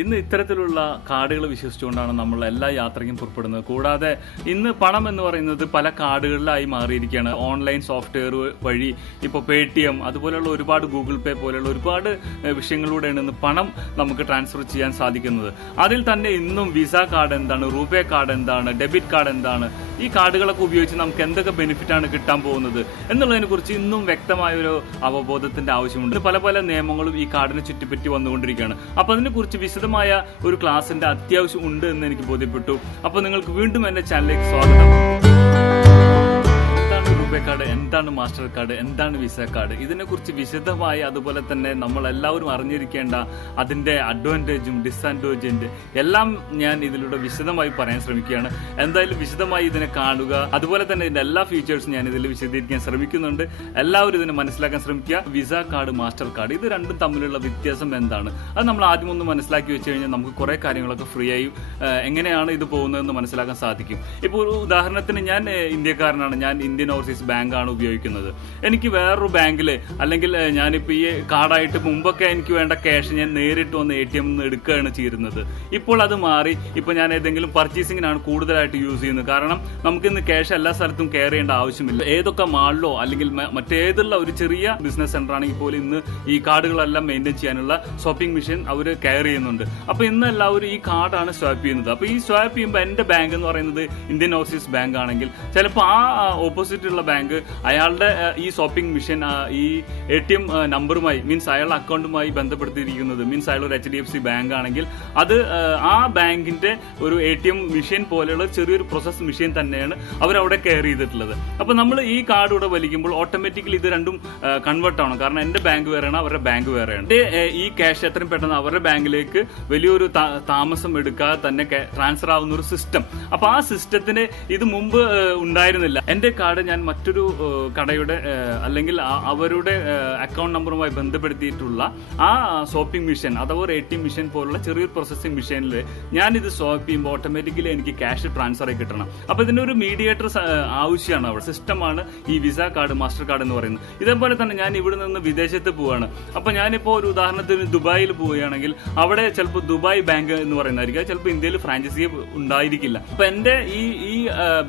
ഇന്ന് ഇത്തരത്തിലുള്ള കാർഡുകൾ വിശ്വസിച്ചുകൊണ്ടാണ് നമ്മൾ എല്ലാ യാത്രയ്ക്കും പുറപ്പെടുന്നത്. കൂടാതെ ഇന്ന് പണം എന്ന് പറയുന്നത് പല കാർഡുകളിലായി മാറിയിരിക്കുകയാണ്. ഓൺലൈൻ സോഫ്റ്റ്വെയർ വഴി ഇപ്പോൾ പേടിഎം അതുപോലെയുള്ള ഒരുപാട് ഗൂഗിൾ പേ പോലെയുള്ള ഒരുപാട് വിഷയങ്ങളിലൂടെയാണ് ഇന്ന് പണം നമുക്ക് ട്രാൻസ്ഫർ ചെയ്യാൻ സാധിക്കുന്നത്. അതിൽ തന്നെ ഇന്നും വിസ കാർഡ് എന്താണ്, റൂപേ കാർഡ് എന്താണ്, ഡെബിറ്റ് കാർഡ് എന്താണ്, ഈ കാർഡുകളൊക്കെ ഉപയോഗിച്ച് നമുക്ക് എന്തൊക്കെ ബെനിഫിറ്റാണ് കിട്ടാൻ പോകുന്നത് എന്നുള്ളതിനെ കുറിച്ച് ഇന്നും വ്യക്തമായൊരു അവബോധത്തിന്റെ ആവശ്യമുണ്ട്. പല പല നിയമങ്ങളും ഈ കാർഡിനെ ചുറ്റിപ്പറ്റി വന്നുകൊണ്ടിരിക്കുകയാണ്. അപ്പോൾ അതിനെക്കുറിച്ച് വിശദമായ ഒരു ക്ലാസിന്റെ അത്യാവശ്യം ഉണ്ട് എന്ന് എനിക്ക് ബോധ്യപ്പെട്ടു. അപ്പോൾ നിങ്ങൾക്ക് വീണ്ടും എന്റെ ചാനലിലേക്ക് സ്വാഗതം. റൂപേ കാർഡ് എന്താണ്, മാസ്റ്റർ കാർഡ് എന്താണ്, വിസ കാർഡ്, ഇതിനെക്കുറിച്ച് വിശദമായി അതുപോലെ തന്നെ നമ്മൾ എല്ലാവരും അറിഞ്ഞിരിക്കേണ്ട അതിന്റെ അഡ്വാൻറ്റേജും ഡിസ്അഡ്വാൻറ്റേജും എല്ലാം ഞാൻ ഇതിലൂടെ വിശദമായി പറയാൻ ശ്രമിക്കുകയാണ്. എന്തായാലും വിശദമായി ഇതിനെ കാണുക. അതുപോലെ തന്നെ ഇതിന്റെ എല്ലാ ഫീച്ചേഴ്സും ഞാൻ ഇതിൽ വിശദീകരിക്കാൻ ശ്രമിക്കുന്നുണ്ട്. എല്ലാവരും ഇതിനെ മനസ്സിലാക്കാൻ ശ്രമിക്കുക. വിസ കാർഡ്, മാസ്റ്റർ കാർഡ്, ഇത് രണ്ടും തമ്മിലുള്ള വ്യത്യാസം എന്താണ്, അത് നമ്മൾ ആദ്യം ഒന്ന് മനസ്സിലാക്കി വെച്ച് കഴിഞ്ഞാൽ നമുക്ക് കുറെ കാര്യങ്ങളൊക്കെ ഫ്രീ ആയി എങ്ങനെയാണ് ഇത് പോകുന്നതെന്ന് മനസ്സിലാക്കാൻ സാധിക്കും. ഇപ്പോൾ ഒരു ഉദാഹരണത്തിന് ഞാൻ ഇന്ത്യക്കാരനാണ്, ഞാൻ ഇന്ത്യൻ ഓവർസീസ് ബാങ്കാണ് ഉപയോഗിക്കുന്നത്. എനിക്ക് വേറൊരു ബാങ്കിൽ അല്ലെങ്കിൽ ഞാനിപ്പോൾ ഈ കാർഡായിട്ട് മുമ്പൊക്കെ എനിക്ക് വേണ്ട ക്യാഷ് ഞാൻ നേരിട്ട് വന്ന് ATM നിന്ന് എടുക്കുകയാണ് ചെയ്യുന്നത്. ഇപ്പോൾ അത് മാറി. ഇപ്പോൾ ഞാൻ ഏതെങ്കിലും പർച്ചേസിങ്ങിനാണ് കൂടുതലായിട്ട് യൂസ് ചെയ്യുന്നത്. കാരണം നമുക്കിന്ന് ക്യാഷ് എല്ലാ സ്ഥലത്തും കെയർ ചെയ്യേണ്ട ആവശ്യമില്ല. ഏതൊക്കെ മാളിലോ അല്ലെങ്കിൽ മറ്റേതുള്ള ഒരു ചെറിയ ബിസിനസ് സെന്റർ ആണെങ്കിൽ പോലും ഇന്ന് ഈ കാർഡുകളെല്ലാം മെയിൻറ്റെയിൻ ചെയ്യാനുള്ള സ്വൈപ്പിംഗ് മെഷീൻ അവർ കെയർ ചെയ്യുന്നുണ്ട്. അപ്പോൾ ഇന്ന് എല്ലാവരും ഈ കാർഡാണ് സ്വൈപ്പ് ചെയ്യുന്നത്. അപ്പോൾ ഈ സ്വൈപ്പ് ചെയ്യുമ്പോൾ എൻ്റെ ബാങ്ക് എന്ന് പറയുന്നത് ഇന്ത്യൻ ഓവർസീസ് ബാങ്ക് ആണെങ്കിൽ ചിലപ്പോൾ ആ ഓപ്പോസിറ്റുള്ള ബാങ്ക് അയാളുടെ ഈ ഷോപ്പിംഗ് മെഷീൻ ഈ ATM നമ്പറുമായി മീൻസ് അയാളുടെ അക്കൗണ്ടുമായി ബന്ധപ്പെടുത്തിയിരിക്കുന്നത് മീൻസ് അയാൾ ഒരു HDFC ബാങ്ക് ആണെങ്കിൽ അത് ആ ബാങ്കിന്റെ ഒരു ATM മെഷീൻ പോലെയുള്ള ചെറിയൊരു പ്രോസസ് മെഷീൻ തന്നെയാണ് അവരവിടെ കെയർ ചെയ്തിട്ടുള്ളത്. അപ്പൊ നമ്മൾ ഈ കാർഡ് ഇവിടെ വലിക്കുമ്പോൾ ഓട്ടോമാറ്റിക്കലി ഇത് രണ്ടും കൺവേർട്ട് ആവണം. കാരണം എന്റെ ബാങ്ക് വേറെയാണ്, അവരുടെ ബാങ്ക് വേറെയാണ്. ഈ ക്യാഷ് എത്രയും പെട്ടെന്ന് അവരുടെ ബാങ്കിലേക്ക് വലിയൊരു താമസം എടുക്കാതെ തന്നെ ട്രാൻസ്ഫർ ആവുന്ന ഒരു സിസ്റ്റം. അപ്പൊ ആ സിസ്റ്റത്തിന് ഇത് മുമ്പ് ഉണ്ടായിരുന്നില്ല. എന്റെ കാർഡ് ഞാൻ മറ്റൊരു കടയുടെ അല്ലെങ്കിൽ അവരുടെ അക്കൗണ്ട് നമ്പറുമായി ബന്ധപ്പെടുത്തിയിട്ടുള്ള ആ ഷോപ്പിംഗ് മെഷീൻ അഥവാ ATM മെഷീൻ പോലുള്ള ചെറിയൊരു പ്രോസസ്സിംഗ് മെഷീനിൽ ഞാനിത് സ്വൈപ്പ് ചെയ്യുമ്പോൾ ഓട്ടോമാറ്റിക്കലി എനിക്ക് ക്യാഷ് ട്രാൻസ്ഫർ ആയി കിട്ടണം. അപ്പൊ ഇതിന്റെ ഒരു മീഡിയേറ്റർ ആവശ്യമാണ്. അവിടെ സിസ്റ്റമാണ് ഈ വിസ കാർഡ്, മാസ്റ്റർ കാർഡ് എന്ന് പറയുന്നത്. ഇതേപോലെ തന്നെ ഞാൻ ഇവിടെ നിന്ന് വിദേശത്ത് പോവുകയാണ്. അപ്പൊ ഞാനിപ്പോ ഒരു ഉദാഹരണത്തിന് ദുബായിൽ പോവുകയാണെങ്കിൽ അവിടെ ചിലപ്പോൾ ദുബായ് ബാങ്ക് എന്ന് പറയുന്നതായിരിക്കും, ചിലപ്പോൾ ഇന്ത്യയിൽ ഫ്രാഞ്ചൈസി ഉണ്ടായിരിക്കില്ല. അപ്പൊ എന്റെ ഈ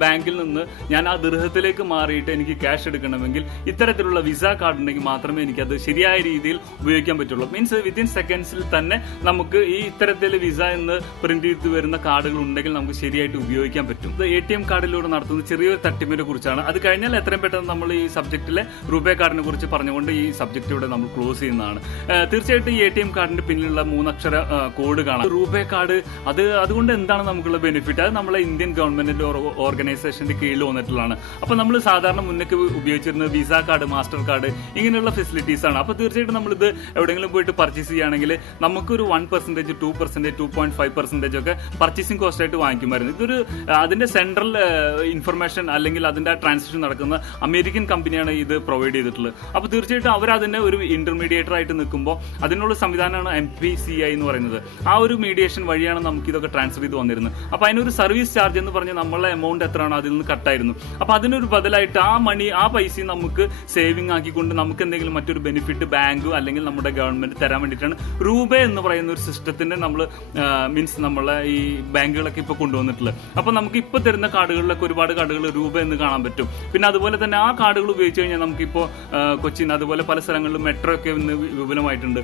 ബാങ്കിൽ നിന്ന് ഞാൻ ആ ദിർഹത്തിലേക്ക് മാറിയിട്ട് എനിക്ക് ക്യാഷ് എടുക്കണമെങ്കിൽ ഇത്തരത്തിലുള്ള വിസ കാർഡ് ഉണ്ടെങ്കിൽ മാത്രമേ എനിക്കത് ശരിയായ രീതിയിൽ ഉപയോഗിക്കാൻ പറ്റുള്ളൂ. മീൻസ് വിത്തിൻ സെക്കൻഡ്സിൽ തന്നെ നമുക്ക് ഈ ഇത്തരത്തിൽ വിസ എന്ന് പ്രിന്റ് ചെയ്ത് വരുന്ന കാർഡുകൾ ഉണ്ടെങ്കിൽ നമുക്ക് ശരിയായിട്ട് ഉപയോഗിക്കാൻ പറ്റും. ATM കാർഡിലൂടെ നടത്തുന്ന ചെറിയൊരു തട്ടിപ്പിനെ കുറിച്ചാണ്. അത് കഴിഞ്ഞാൽ എത്രയും പെട്ടെന്ന് നമ്മൾ ഈ സബ്ജക്റ്റിലെ റൂപേ കാർഡിനെ കുറിച്ച് പറഞ്ഞുകൊണ്ട് ഈ സബ്ജക്റ്റിലൂടെ നമ്മൾ ക്ലോസ് ചെയ്യുന്നതാണ്. തീർച്ചയായിട്ടും ഈ ATM കാർഡിന്റെ പിന്നിലുള്ള 3 അക്ഷര കോഡ് കാണാം. റൂപേ കാർഡ് അതുകൊണ്ട് എന്താണ് നമുക്കുള്ള ബെനിഫിറ്റ്? അത് നമ്മളെ ഇന്ത്യൻ ഗവൺമെന്റിന്റെ ഓർഗനൈസേഷന്റെ കീഴിൽ വന്നിട്ടുള്ളതാണ്. അപ്പൊ നമ്മൾ സാധാരണ മുന്നൊക്കെ ഉപയോഗിച്ചിരുന്നത് വിസ കാർഡ്, മാസ്റ്റർ കാർഡ് ഇങ്ങനെയുള്ള ഫെസിലിറ്റീസ് ആണ്. അപ്പൊ തീർച്ചയായിട്ടും നമ്മളിത് എവിടെയെങ്കിലും പോയിട്ട് പർച്ചേസ് ചെയ്യുകയാണെങ്കിൽ നമുക്കൊരു 1%, 2%, 2.5% ഒക്കെ പർച്ചേസിംഗ് കോസ്റ്റ് ആയിട്ട് വാങ്ങിക്കുമായിരുന്നു. ഇതൊരു അതിന്റെ സെൻട്രൽ ഇൻഫർമേഷൻ അല്ലെങ്കിൽ അതിന്റെ ട്രാൻസാക്ഷൻ നടക്കുന്ന അമേരിക്കൻ കമ്പനിയാണ് ഇത് പ്രൊവൈഡ് ചെയ്തിട്ടുള്ളത്. അപ്പൊ തീർച്ചയായിട്ടും അവർ അതിന്റെ ഒരു ഇന്റർമീഡിയേറ്റർ ആയിട്ട് നിൽക്കുമ്പോൾ അതിനുള്ള സംവിധാനമാണ് MPCI എന്ന് പറയുന്നത്. ആ ഒരു മീഡിയേഷൻ വഴിയാണ് നമുക്ക് ഇതൊക്കെ ട്രാൻസ്ഫർ ചെയ്ത് വന്നിരുന്നത്. അപ്പൊ അതിനൊരു സർവീസ് ചാർജ് എന്ന് പറഞ്ഞാൽ നമ്മളെ എമൗണ്ട് എത്രയാണോ അതിൽ നിന്ന് കട്ടായിരുന്നു. അപ്പൊ അതിനൊരു ബദലായിട്ട് ആ പൈസ നമുക്ക് സേവിംഗ് ആക്കിക്കൊണ്ട് നമുക്ക് എന്തെങ്കിലും മറ്റൊരു ബെനിഫിറ്റ് ബാങ്ക് അല്ലെങ്കിൽ നമ്മുടെ ഗവൺമെന്റ് തരാൻ വേണ്ടിയിട്ടാണ് റൂപേ എന്ന് പറയുന്ന ഒരു സിസ്റ്റത്തിന്റെ നമ്മൾ മീൻസ് നമ്മളെ ഈ ബാങ്കുകളൊക്കെ ഇപ്പൊ കൊണ്ടുവന്നിട്ടുള്ളത്. അപ്പൊ നമുക്ക് ഇപ്പൊ തരുന്ന കാർഡുകളിലൊക്കെ ഒരുപാട് കാർഡുകൾ രൂപ എന്ന് കാണാൻ പറ്റും. പിന്നെ അതുപോലെ തന്നെ ആ കാർഡുകൾ ഉപയോഗിച്ച് കഴിഞ്ഞാൽ നമുക്കിപ്പോ കൊച്ചിൻ അതുപോലെ പല സ്ഥലങ്ങളിലും മെട്രോ ഒക്കെ ഇന്ന് വിപുലമായിട്ടുണ്ട്.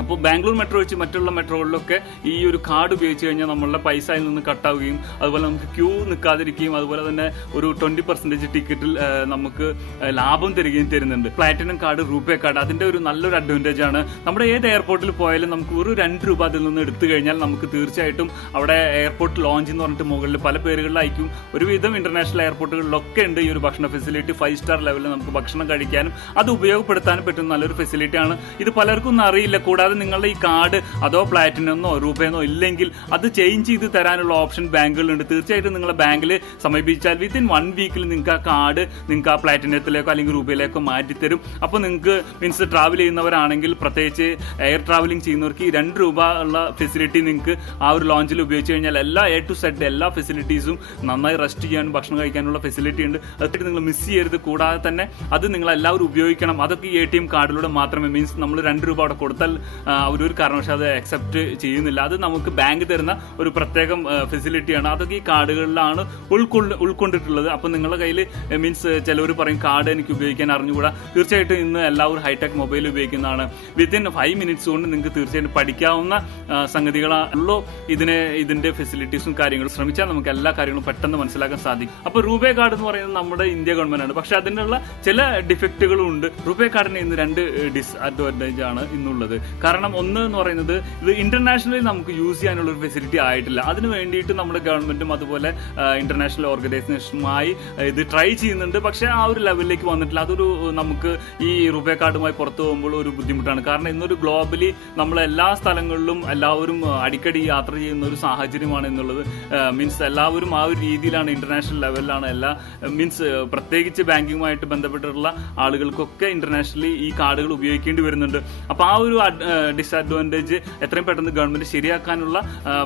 അപ്പോൾ ബാംഗ്ലൂർ മെട്രോ വെച്ച് മറ്റുള്ള മെട്രോകളിലൊക്കെ ഈ ഒരു കാർഡ് ഉപയോഗിച്ച് കഴിഞ്ഞാൽ നമ്മളുടെ പൈസ അതിൽ നിന്ന് കട്ടാവുകയും അതുപോലെ നമുക്ക് ക്യൂ നിൽക്കാതിരിക്കുകയും അതുപോലെ തന്നെ ഒരു 20% ടിക്കറ്റിൽ നമുക്ക് ലാഭം തരികയും തരുന്നുണ്ട്. പ്ലാറ്റിനം കാർഡ്, റൂപേ കാർഡ് അതിന്റെ ഒരു നല്ലൊരു അഡ്വാൻറ്റേജ് ആണ്. നമ്മുടെ ഏത് എയർപോർട്ടിൽ പോയാലും നമുക്ക് ഒരു 2 രൂപ അതിൽ നിന്ന് എടുത്തു കഴിഞ്ഞാൽ നമുക്ക് തീർച്ചയായിട്ടും അവിടെ എയർപോർട്ട് ലോഞ്ച് എന്ന് പറഞ്ഞിട്ട് മുകളിൽ പല പേരുകളിലായിരിക്കും ഒരുവിധം ഇന്റർനാഷണൽ എയർപോർട്ടുകളിലൊക്കെ ഉണ്ട് ഈ ഒരു ഭക്ഷണ ഫെസിലിറ്റി. 5 സ്റ്റാർ ലെവലിൽ നമുക്ക് ഭക്ഷണം കഴിക്കാനും അത് ഉപയോഗപ്പെടുത്താനും പറ്റുന്ന നല്ലൊരു ഫെസിലിറ്റിയാണ്. ഇത് പലർക്കും ഒന്നും അറിയില്ല. കൂടാതെ നിങ്ങളുടെ ഈ കാർഡ് അതോ പ്ലാറ്റിനമോ റൂപേന്നോ ഇല്ലെങ്കിൽ അത് ചേഞ്ച് ചെയ്ത് തരാനുള്ള ഓപ്ഷൻ ബാങ്കുകളുണ്ട്. തീർച്ചയായിട്ടും നിങ്ങളുടെ ബാങ്കിൽ സമീപിച്ചാൽ വിത്തിൻ 1 വീക്കിൽ നിങ്ങൾക്ക് ആ കാർഡ് നിങ്ങൾക്ക് ആ പ്ലാറ്റിനത്തിലേക്കോ അല്ലെങ്കിൽ റൂപയിലേക്കോ മാറ്റിത്തരും. അപ്പോൾ നിങ്ങൾക്ക് മീൻസ് ട്രാവൽ ചെയ്യുന്നവരാണെങ്കിൽ പ്രത്യേകിച്ച് എയർ ട്രാവലിംഗ് ചെയ്യുന്നവർക്ക് ഈ 2 രൂപ ഉള്ള ഫെസിലിറ്റി നിങ്ങൾക്ക് ആ ഒരു ലോഞ്ചിൽ ഉപയോഗിച്ച് കഴിഞ്ഞാൽ എല്ലാ A to Z എല്ലാ ഫെസിലിറ്റീസും നന്നായി റെസ്റ്റ് ചെയ്യാനും ഭക്ഷണം കഴിക്കാനുള്ള ഫെസിലിറ്റി ഉണ്ട്. അതൊക്കെ നിങ്ങൾ മിസ് ചെയ്യരുത്. കൂടാതെ തന്നെ അത് നിങ്ങൾ എല്ലാവരും ഉപയോഗിക്കണം. അതൊക്കെ ഈ ATM കാർഡിലൂടെ മാത്രമേ മീൻസ് നമ്മൾ 2 രൂപ അവിടെ കൊടുത്താൽ അവരൊരു കാരണവശാലും അത് അക്സെപ്റ്റ് ചെയ്യുന്നില്ല. അത് നമുക്ക് ബാങ്ക് തരുന്ന ഒരു പ്രത്യേകം ഫെസിലിറ്റിയാണ്. അതൊക്കെ ഈ കാർഡുകളിലാണ് ഉൾക്കൊണ്ടിട്ടുള്ളത്. അപ്പോൾ നിങ്ങളുടെ കയ്യിൽ മീൻസ് ചിലവർ പറയും കാർഡ് എനിക്ക് ഉപയോഗിക്കാൻ അറിഞ്ഞുകൂടാ. തീർച്ചയായിട്ടും ഇന്ന് എല്ലാവരും ഹൈടെക് മൊബൈൽ ഉപയോഗിക്കുന്നതാണ്. വിത്തിൻ 5 മിനിറ്റ്സ് കൊണ്ട് നിങ്ങൾക്ക് തീർച്ചയായിട്ടും പഠിക്കാവുന്ന സംഗതികളാണല്ലോ ഇതിന്റെ ഫെസിലിറ്റീസും കാര്യങ്ങളും. ശ്രമിച്ചാൽ നമുക്ക് എല്ലാ കാര്യങ്ങളും പെട്ടെന്ന് മനസ്സിലാക്കാൻ സാധിക്കും. അപ്പോൾ റൂപേ കാർഡ് എന്ന് പറയുന്നത് നമ്മുടെ ഇന്ത്യ ഗവൺമെന്റ് ആണ്. പക്ഷെ അതിനുള്ള ചില ഡിഫക്റ്റുകളും ഉണ്ട്. റൂപേ കാർഡിന് ഇന്ന് 2 ഡിസ്അഡ്വാൻറ്റേജ് ആണ് ഇന്നുള്ളത്. കാരണം ഒന്ന് എന്ന് പറയുന്നത് ഇത് ഇന്റർനാഷണലി നമുക്ക് യൂസ് ചെയ്യാനുള്ള ഒരു ഫെസിലിറ്റി ആയിട്ടില്ല. അതിന് വേണ്ടിയിട്ട് നമ്മുടെ ഗവൺമെന്റും അതുപോലെ ഇന്റർനാഷണൽ ഓർഗനൈസേഷനുമായി ഇത് ട്രൈ ചെയ്യുന്നുണ്ട്. പക്ഷെ ആ ഒരു ലെവലിലേക്ക് വന്നിട്ടില്ല. അതൊരു നമുക്ക് ഈ റൂപേ കാർഡുമായി പുറത്തു പോകുമ്പോൾ ഒരു ബുദ്ധിമുട്ടാണ്. കാരണം ഇന്നൊരു ഗ്ലോബലി നമ്മൾ എല്ലാ സ്ഥലങ്ങളിലും എല്ലാവരും അടിക്കടി യാത്ര ചെയ്യുന്ന ഒരു സാഹചര്യമാണ് എന്നുള്ളത്. മീൻസ് എല്ലാവരും ആ ഒരു രീതിയിലാണ്, ഇന്റർനാഷണൽ ലെവലിലാണ് എല്ലാ മീൻസ് പ്രത്യേകിച്ച് ബാങ്കിങ്ങുമായിട്ട് ബന്ധപ്പെട്ടിട്ടുള്ള ആളുകൾക്കൊക്കെ ഇന്റർനാഷണലി ഈ കാർഡുകൾ ഉപയോഗിക്കേണ്ടി വരുന്നുണ്ട്. അപ്പൊ ആ ഒരു ഡിസ്അഡ്വാൻറ്റേജ് എത്രയും പെട്ടെന്ന് ഗവൺമെന്റ് ശരിയാക്കാനുള്ള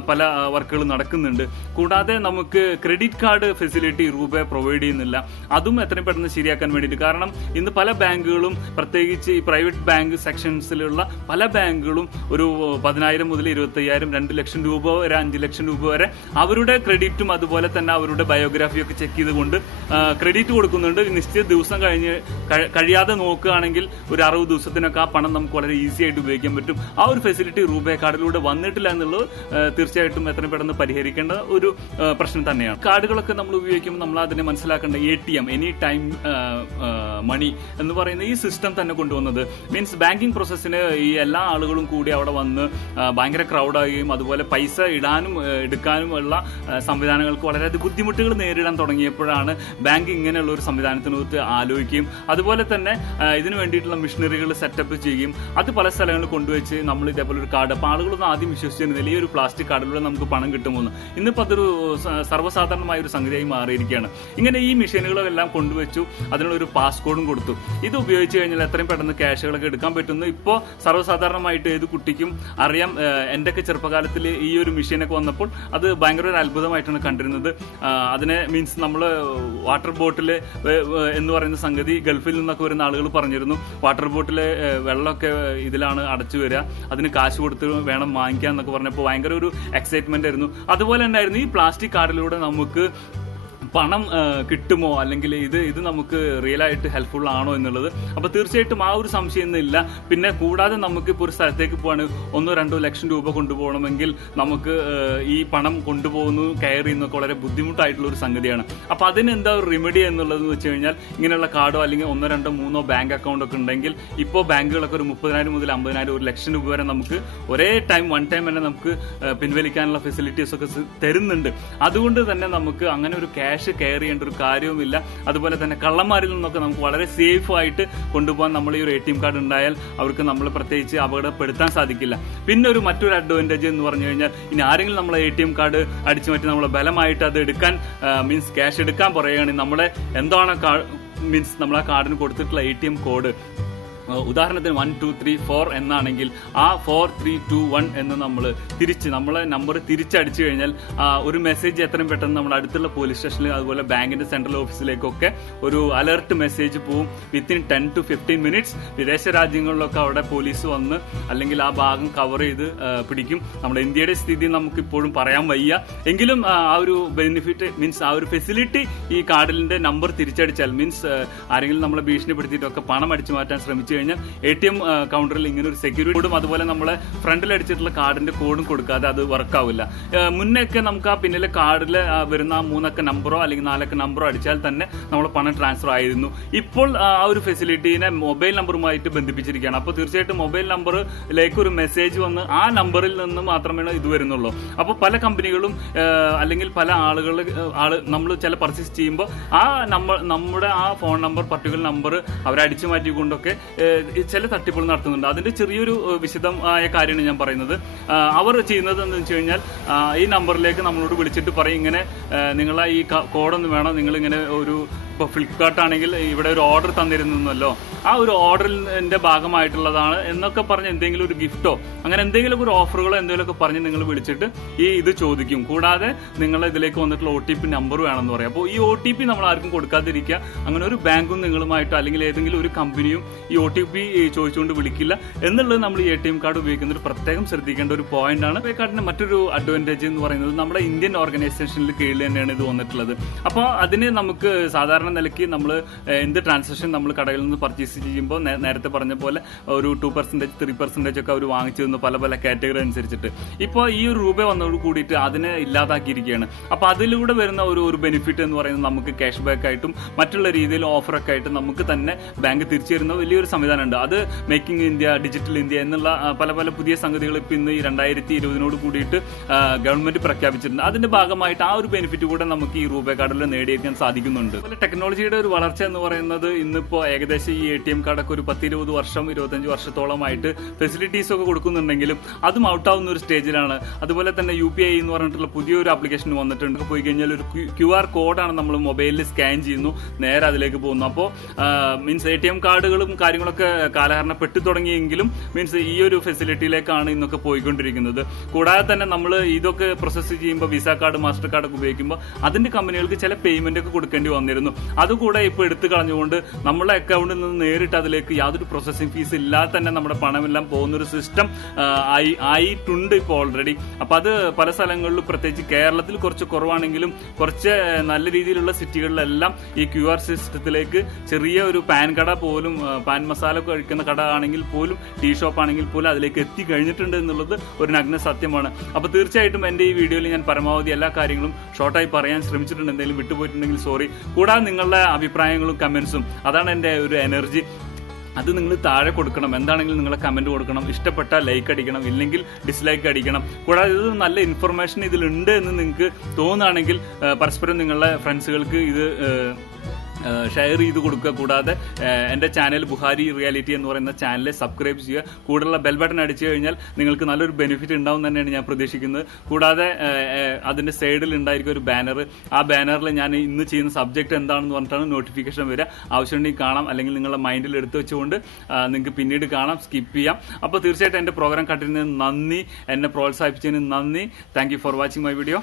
പല വർക്കുകൾ നടക്കുന്നുണ്ട്. കൂടാതെ നമുക്ക് credit card facility RuPay provide ചെയ്യുന്നില്ല. അതും എത്രയും പെട്ടെന്ന് ശരിയാക്കാൻ വേണ്ടിയിട്ട്. കാരണം ഇന്ന് പല ബാങ്കുകളും പ്രത്യേകിച്ച് ഈ പ്രൈവറ്റ് ബാങ്ക് സെക്ഷൻസിലുള്ള പല ബാങ്കുകളും ഒരു 10,000 മുതൽ 25,000, 2 ലക്ഷം രൂപ വരെ 5 ലക്ഷം രൂപ വരെ അവരുടെ ക്രെഡിറ്റും അതുപോലെ തന്നെ അവരുടെ ബയോഗ്രാഫിയൊക്കെ ചെക്ക് ചെയ്തുകൊണ്ട് ക്രെഡിറ്റ് കൊടുക്കുന്നുണ്ട്. നിശ്ചിത ദിവസം കഴിയാതെ നോക്കുകയാണെങ്കിൽ ഒരു 60 ദിവസത്തിനൊക്കെ ആ പണം നമുക്ക് വളരെ ഈസി ആയിട്ട് ഉപയോഗിക്കാൻ പറ്റും. ആ ഒരു ഫെസിലിറ്റി റൂപേ കാർഡിലൂടെ വന്നിട്ടില്ല എന്നുള്ളത് തീർച്ചയായിട്ടും എത്രയും പെട്ടെന്ന് പരിഹരിക്കേണ്ട ഒരു പ്രശ്നം തന്നെയാണ്. കാർഡുകളൊക്കെ നമ്മൾ ഉപയോഗിക്കുമ്പോൾ നമ്മൾ അതിനെ മനസ്സിലാക്കേണ്ട ATM എനി ടൈം മണി എന്ന് പറയുന്ന ഈ സിസ്റ്റം തന്നെ കൊണ്ടുവന്നത് മീൻസ് ബാങ്കിങ് പ്രോസസ്സിന് ഈ എല്ലാ ആളുകളും കൂടി അവിടെ വന്ന് ഭയങ്കര ക്രൗഡാകുകയും അതുപോലെ പൈസ ഇടാനും എടുക്കാനും ഉള്ള സംവിധാനങ്ങൾക്ക് വളരെയധികം ബുദ്ധിമുട്ടുകൾ നേരിടാൻ തുടങ്ങിയപ്പോഴാണ് ബാങ്ക് ഇങ്ങനെയുള്ള ഒരു സംവിധാനത്തിനകത്ത് ആലോചിക്കുകയും അതുപോലെ തന്നെ ഇതിനു വേണ്ടിയിട്ടുള്ള മിഷനറികൾ സെറ്റപ്പ് ചെയ്യുകയും അത് പല സ്ഥലങ്ങളിൽ കൊണ്ടുവച്ച് നമ്മൾ ഇതേപോലെ ഒരു കാർഡ്. അപ്പോൾ ആളുകളൊന്നും ആദ്യം വിശ്വസിച്ചിരുന്നില്ല ഈ ഒരു പ്ലാസ്റ്റിക് കാർഡിലൂടെ നമുക്ക് പണം കിട്ടുമെന്ന്. ഇന്നിപ്പോൾ അതൊരു സർവ്വസാധാരണമായ ഒരു സംഗതിയായി മാറിയിരിക്കുകയാണ്. ഇങ്ങനെ ഈ മെഷീനുകളെല്ലാം കൊണ്ടുവച്ചു, അതിനുള്ളൊരു പാസ്കോഡും കൊടുത്തു. ഇത് ഉപയോഗിച്ച് കഴിഞ്ഞാൽ എത്രയും പെട്ടെന്ന് ക്യാഷുകളൊക്കെ എടുക്കാൻ പറ്റുന്നു. ഇപ്പോൾ സർവ്വസാധാരണമായിട്ട് ഏത് കുട്ടിക്കും അറിയാം. എന്റെയൊക്കെ ചെറുപ്പകാലത്തിൽ ഈ ഒരു മെഷീനൊക്കെ വന്നപ്പോൾ അത് ഭയങ്കര ഒരു അത്ഭുതമായിട്ടാണ് കണ്ടിരുന്നത്. അതിനെ മീൻസ് നമ്മൾ വാട്ടർ ബോട്ടിൽ എന്ന് പറയുന്ന സംഗതി ഗൾഫിൽ നിന്നൊക്കെ വരുന്ന ആളുകൾ പറഞ്ഞിരുന്നു. വാട്ടർ ബോട്ടിലെ വെള്ളമൊക്കെ ഇതിലാണ് അടച്ചു വരിക, അതിന് കാശ് കൊടുത്ത് വേണം വാങ്ങിക്കാൻ എന്നൊക്കെ പറഞ്ഞപ്പോൾ ഭയങ്കര ഒരു എക്സൈറ്റ്മെന്റ് ആയിരുന്നു. അതുപോലെ തന്നെയായിരുന്നു ഈ പ്ലാസ്റ്റിക് കാർഡിലൂടെ നമുക്ക് പണം കിട്ടുമോ അല്ലെങ്കിൽ ഇത് നമുക്ക് റിയൽ ആയിട്ട് ഹെൽപ്ഫുൾ ആണോ എന്നുള്ളത്. അപ്പോൾ തീർച്ചയായിട്ടും ആ ഒരു സംശയം ഇല്ല. പിന്നെ കൂടാതെ നമുക്ക് ഇപ്പോൾ ഒരു സ്ഥലത്തേക്ക് പോകാൻ 1-2 ലക്ഷം രൂപ കൊണ്ടുപോകണമെങ്കിൽ നമുക്ക് ഈ പണം കൊണ്ടുപോകുന്നു കയറി ചെയ്യുന്നൊക്കെ വളരെ ബുദ്ധിമുട്ടായിട്ടുള്ള ഒരു സംഗതിയാണ്. അപ്പോൾ അതിന് എന്താ ഒരു റെമഡി എന്നുള്ളതെന്ന് വെച്ച് കഴിഞ്ഞാൽ ഇങ്ങനെയുള്ള കാർഡോ അല്ലെങ്കിൽ 1, 2, 3 ബാങ്ക് അക്കൗണ്ട് ഒക്കെ ഉണ്ടെങ്കിൽ ഇപ്പോൾ ബാങ്കുകളൊക്കെ ഒരു 30,000 മുതൽ 50,000, 1 ലക്ഷം രൂപ വരെ നമുക്ക് ഒരേ വൺ ടൈം തന്നെ നമുക്ക് പിൻവലിക്കാനുള്ള ഫെസിലിറ്റീസ് ഒക്കെ തരുന്നുണ്ട്. അതുകൊണ്ട് തന്നെ നമുക്ക് അങ്ങനെ ഒരു ക്യാഷ് കെയർ ചെയ്യേണ്ട ഒരു കാര്യവുമില്ല. അതുപോലെ തന്നെ കള്ളന്മാരിൽ നിന്നൊക്കെ നമുക്ക് വളരെ സേഫ് ആയിട്ട് കൊണ്ടുപോകാൻ നമ്മൾ ഈ ഒരു ATM കാർഡ് ഉണ്ടായാൽ അവർക്ക് നമ്മൾ പ്രത്യേകിച്ച് അപകടപ്പെടുത്താൻ സാധിക്കില്ല. പിന്നെ മറ്റൊരു അഡ്വാൻറ്റേജ് എന്ന് പറഞ്ഞു കഴിഞ്ഞാൽ ഇനി ആരെങ്കിലും നമ്മളെ ATM കാർഡ് അടിച്ചു മാറ്റി നമ്മളെ ബലമായിട്ട് അത് എടുക്കാൻ മീൻസ് ക്യാഷ് എടുക്കാൻ പറയുകയാണെങ്കിൽ നമ്മളെ എന്താണ് മീൻസ് നമ്മൾ ആ കാർഡിന് കൊടുത്തിട്ടുള്ള ATM കോഡ് ഉദാഹരണത്തിന് 1 2 3 4 എന്നാണെങ്കിൽ ആ 4 3 2 1 എന്ന് നമ്മളെ നമ്പർ തിരിച്ചടിച്ചു കഴിഞ്ഞാൽ ഒരു മെസ്സേജ് എത്രയും പെട്ടെന്ന് നമ്മുടെ അടുത്തുള്ള പോലീസ് സ്റ്റേഷനിൽ അതുപോലെ ബാങ്കിന്റെ സെൻട്രൽ ഓഫീസിലേക്കൊക്കെ ഒരു അലർട്ട് മെസ്സേജ് പോവും. വിത്തിൻ 10 to 15 മിനിറ്റ്സ് വിദേശ രാജ്യങ്ങളിലൊക്കെ അവിടെ പോലീസ് വന്ന് അല്ലെങ്കിൽ ആ ഭാഗം കവർ ചെയ്ത് പിടിക്കും. നമ്മുടെ ഇന്ത്യയുടെ സ്ഥിതി നമുക്ക് ഇപ്പോഴും പറയാൻ വയ്യ. എങ്കിലും ആ ഒരു ബെനിഫിറ്റ് മീൻസ് ആ ഒരു ഫെസിലിറ്റി ഈ കാർഡിന്റെ നമ്പർ തിരിച്ചടിച്ചാൽ മീൻസ് ആരെങ്കിലും നമ്മളെ ഭീഷണിപ്പെടുത്തിയിട്ടൊക്കെ പണം അടിച്ചു മാറ്റാൻ ശ്രമിച്ചു കഴിഞ്ഞാൽ ATM കൗണ്ടറിൽ ഇങ്ങനെ ഒരു സെക്യൂരിറ്റി കോഡും അതുപോലെ നമ്മളെ ഫ്രണ്ടിൽ അടിച്ചിട്ടുള്ള കാർഡിന്റെ കോഡും കൊടുക്കാതെ അത് വർക്കാവില്ല. മുന്നേക്കെ നമുക്ക് ആ പിന്നിലെ കാർഡിൽ വരുന്ന ആ 3 അക്ക നമ്പറോ അല്ലെങ്കിൽ 4 അക്ക നമ്പറോ അടിച്ചാൽ തന്നെ നമ്മൾ പണം ട്രാൻസ്ഫർ ആയിരുന്നു. ഇപ്പോൾ ആ ഒരു ഫെസിലിറ്റീനെ മൊബൈൽ നമ്പറുമായിട്ട് ബന്ധിപ്പിച്ചിരിക്കുകയാണ്. അപ്പോൾ തീർച്ചയായിട്ടും മൊബൈൽ നമ്പറിലേക്ക് ഒരു മെസ്സേജ് വന്ന് ആ നമ്പറിൽ നിന്ന് മാത്രമേ ഇത് വരുന്നുള്ളൂ. അപ്പോൾ പല കമ്പനികളും അല്ലെങ്കിൽ പല നമ്മൾ ചില പർച്ചേസ് ചെയ്യുമ്പോൾ ആ നമ്മുടെ ആ ഫോൺ നമ്പർ പർട്ടിക്കുലർ നമ്പർ അവരടിച്ചു മാറ്റിക്കൊണ്ടൊക്കെ ചില തട്ടിപ്പുകൾ നടത്തുന്നുണ്ട്. അതിന്റെ ചെറിയൊരു വിശദമായ കാര്യമാണ് ഞാൻ പറയുന്നത്. അവർ ചെയ്യുന്നത് എന്ന് വെച്ച് കഴിഞ്ഞാൽ ഈ നമ്പറിലേക്ക് നമ്മളോട് വിളിച്ചിട്ട് പറയും ഇങ്ങനെ നിങ്ങളെ ഈ കോഡൊന്നും വേണം, നിങ്ങൾ ഇങ്ങനെ ഒരു ഇപ്പോൾ ഫ്ലിപ്കാർട്ട് ആണെങ്കിൽ ഇവിടെ ഒരു ഓർഡർ തന്നിരുന്നല്ലോ, ആ ഒരു ഓർഡറിന്റെ ഭാഗമായിട്ടുള്ളതാണ് എന്നൊക്കെ പറഞ്ഞ് എന്തെങ്കിലും ഒരു ഗിഫ്റ്റോ അങ്ങനെ എന്തെങ്കിലും ഒരു ഓഫറുകളോ എന്തെങ്കിലുമൊക്കെ പറഞ്ഞ് നിങ്ങൾ വിളിച്ചിട്ട് ഇത് ചോദിക്കും. കൂടാതെ നിങ്ങൾ ഇതിലേക്ക് വന്നിട്ടുള്ള OTP നമ്പർ വേണമെന്ന് പറയാം. അപ്പോൾ ഈ OTP നമ്മൾ ആർക്കും കൊടുക്കാതിരിക്കുക. അങ്ങനെ ഒരു ബാങ്കും നിങ്ങളുമായിട്ടോ അല്ലെങ്കിൽ ഏതെങ്കിലും ഒരു കമ്പനിയും ഈ OTP ചോദിച്ചുകൊണ്ട് വിളിക്കില്ല എന്നുള്ളത് നമ്മൾ ഈ ATM കാർഡ് ഉപയോഗിക്കുന്നത് പ്രത്യേകം ശ്രദ്ധിക്കേണ്ട ഒരു പോയിന്റ് ആണ്. RuPay കാർഡിന്റെ മറ്റൊരു അഡ്വാൻറ്റേജ് എന്ന് പറയുന്നത് നമ്മുടെ ഇന്ത്യൻ ഓർഗനൈസേഷനിൽ കീഴിൽ തന്നെയാണ് ഇത് വന്നിട്ടുള്ളത്. അപ്പോൾ അതിന് നമുക്ക് സാധാരണ നിലയ്ക്ക് നമ്മൾ എന്ത് ട്രാൻസാക്ഷൻ നമ്മൾ കടകളിൽ നിന്ന് പർച്ചേസ് ചെയ്യുമ്പോൾ നേരത്തെ പറഞ്ഞ പോലെ ഒരു 2%, 3% ഒക്കെ അവർ വാങ്ങിച്ചു തന്നു പല പല കാറ്റഗറി അനുസരിച്ചിട്ട്. ഇപ്പോൾ ഈ ഒരു രൂപ വന്നതോട് കൂടിയിട്ട് അതിനെ ഇല്ലാതാക്കിയിരിക്കുകയാണ്. അപ്പോൾ അതിലൂടെ വരുന്ന ഒരു ബെനിഫിറ്റ് എന്ന് പറയുന്നത് നമുക്ക് ക്യാഷ് ബാക്ക് ആയിട്ടും മറ്റുള്ള രീതിയിൽ ഓഫറൊക്കെ ആയിട്ട് നമുക്ക് തന്നെ ബാങ്ക് തിരിച്ചു തരുന്ന വലിയൊരു സംവിധാനമുണ്ട്. അത് മേക്കിംഗ് ഇന്ത്യ, ഡിജിറ്റൽ ഇന്ത്യ എന്നുള്ള പല പല പുതിയ സംഗതികൾ ഇപ്പം ഇന്ന് ഈ 2020 കൂടിയിട്ട് ഗവൺമെന്റ് പ്രഖ്യാപിച്ചിട്ടുണ്ട്. അതിന്റെ ഭാഗമായിട്ട് ആ ഒരു ബെനിഫിറ്റ് കൂടെ നമുക്ക് ഈ RuPay കാർഡിൽ നേടിയെടുക്കാൻ സാധിക്കുന്നുണ്ട്. അതുപോലെ ടെക്നോളജിയുടെ ഒരു വളർച്ച എന്ന് പറയുന്നത് ഇന്നിപ്പോൾ ഏകദേശം ഈ ATM കാർഡൊക്കെ ഒരു 10-20 വർഷം 25 വർഷത്തോളമായിട്ട് ഫെസിലിറ്റീസ് ഒക്കെ കൊടുക്കുന്നുണ്ടെങ്കിലും അതും ഔട്ടാവുന്ന ഒരു സ്റ്റേജിലാണ്. അതുപോലെ തന്നെ UPI എന്ന് പറഞ്ഞിട്ടുള്ള പുതിയൊരു ആപ്ലിക്കേഷൻ വന്നിട്ടുണ്ട്. പോയി കഴിഞ്ഞാൽ ഒരു QR കോഡാണ് നമ്മൾ മൊബൈലിൽ സ്കാൻ ചെയ്യുന്നു, നേരെ അതിലേക്ക് പോകുന്നു. അപ്പോൾ മീൻസ് ATM കാർഡുകളും കാര്യങ്ങളൊക്കെ കാലഹരണപ്പെട്ടു തുടങ്ങിയെങ്കിലും മീൻസ് ഈ ഒരു ഫെസിലിറ്റിയിലേക്കാണ് ഇന്നൊക്കെ പോയിക്കൊണ്ടിരിക്കുന്നത്. കൂടാതെ തന്നെ നമ്മൾ ഇതൊക്കെ പ്രോസസ്സ് ചെയ്യുമ്പോൾ വിസ കാർഡ്, മാസ്റ്റർ കാർഡ് ഒക്കെ ഉപയോഗിക്കുമ്പോൾ അതിന്റെ കമ്പനികൾക്ക് ചില പേയ്മെന്റ് ഒക്കെ കൊടുക്കേണ്ടി വന്നിരുന്നു. അതുകൂടെ ഇപ്പോൾ എടുത്തു കളഞ്ഞുകൊണ്ട് നമ്മളെ അക്കൗണ്ടിൽ നിന്ന് നേരിട്ട് അതിലേക്ക് യാതൊരു പ്രോസസ്സിംഗ് ഫീസ് ഇല്ലാതെ തന്നെ നമ്മുടെ പണമെല്ലാം പോകുന്നൊരു സിസ്റ്റം ആയിട്ടുണ്ട് ഇപ്പോൾ ഓൾറെഡി. അപ്പം അത് പല സ്ഥലങ്ങളിലും പ്രത്യേകിച്ച് കേരളത്തിൽ കുറച്ച് കുറവാണെങ്കിലും കുറച്ച് നല്ല രീതിയിലുള്ള സിറ്റികളിലെല്ലാം ഈ QR സിസ്റ്റത്തിലേക്ക് ചെറിയ ഒരു പാൻ കട പോലും, പാൻ മസാല കഴിക്കുന്ന കട ആണെങ്കിൽ പോലും, ടീ ഷോപ്പ് ആണെങ്കിൽ പോലും അതിലേക്ക് എത്തിക്കഴിഞ്ഞിട്ടുണ്ട് എന്നുള്ളത് ഒരു നഗ്ന സത്യമാണ്. അപ്പോൾ തീർച്ചയായിട്ടും എൻ്റെ ഈ വീഡിയോയിൽ ഞാൻ പരമാവധി എല്ലാ കാര്യങ്ങളും ഷോർട്ടായി പറയാൻ ശ്രമിച്ചിട്ടുണ്ട്. എന്തെങ്കിലും വിട്ടുപോയിട്ടുണ്ടെങ്കിൽ സോറി. കൂടാതെ നിങ്ങളുടെ അഭിപ്രായങ്ങളും കമന്റ്സും, അതാണ് എൻ്റെ ഒരു എനർജി. അത് നിങ്ങൾ താഴെ കൊടുക്കണം. എന്താണെങ്കിലും നിങ്ങളെ കമന്റ് കൊടുക്കണം. ഇഷ്ടപ്പെട്ടാൽ ലൈക്ക് അടിക്കണം, ഇല്ലെങ്കിൽ ഡിസ്ലൈക്ക് അടിക്കണം. കൂടാതെ ഇത് നല്ല ഇൻഫർമേഷൻ ഇതിലുണ്ട് എന്ന് നിങ്ങൾക്ക് തോന്നുകയാണെങ്കിൽ പരസ്പരം നിങ്ങളുടെ ഫ്രണ്ട്സുകൾക്ക് ഇത് ഷെയർ ചെയ്ത് കൊടുക്കുക. കൂടാതെ എൻ്റെ ചാനൽ ബുഹാരി റിയാലിറ്റി എന്ന് പറയുന്ന ചാനൽ സബ്സ്ക്രൈബ് ചെയ്യുക. കൂടുതലുള്ള ബെൽ ബട്ടൺ അടിച്ചു കഴിഞ്ഞാൽ നിങ്ങൾക്ക് നല്ലൊരു ബെനിഫിറ്റ് ഉണ്ടാവും തന്നെയാണ് ഞാൻ പ്രതീക്ഷിക്കുന്നത്. കൂടാതെ അതിൻ്റെ സൈഡിൽ ഉണ്ടായിരിക്കും ഒരു ബാനർ. ആ ബാനറിൽ ഞാൻ ഇന്ന് ചെയ്യുന്ന സബ്ജക്റ്റ് എന്താണെന്ന് പറഞ്ഞിട്ടാണ് നോട്ടിഫിക്കേഷൻ വരിക. ആവശ്യമുണ്ടെങ്കിൽ കാണാം, അല്ലെങ്കിൽ നിങ്ങളുടെ മൈൻഡിൽ എടുത്തു വെച്ചുകൊണ്ട് നിങ്ങൾക്ക് പിന്നീട് കാണാം, സ്കിപ്പ് ചെയ്യാം. അപ്പോൾ തീർച്ചയായിട്ടും എൻ്റെ പ്രോഗ്രാം കണ്ടിരുന്നതിന് നന്ദി, എന്നെ പ്രോത്സാഹിപ്പിച്ചതിന് നന്ദി. Thank you for watching my video.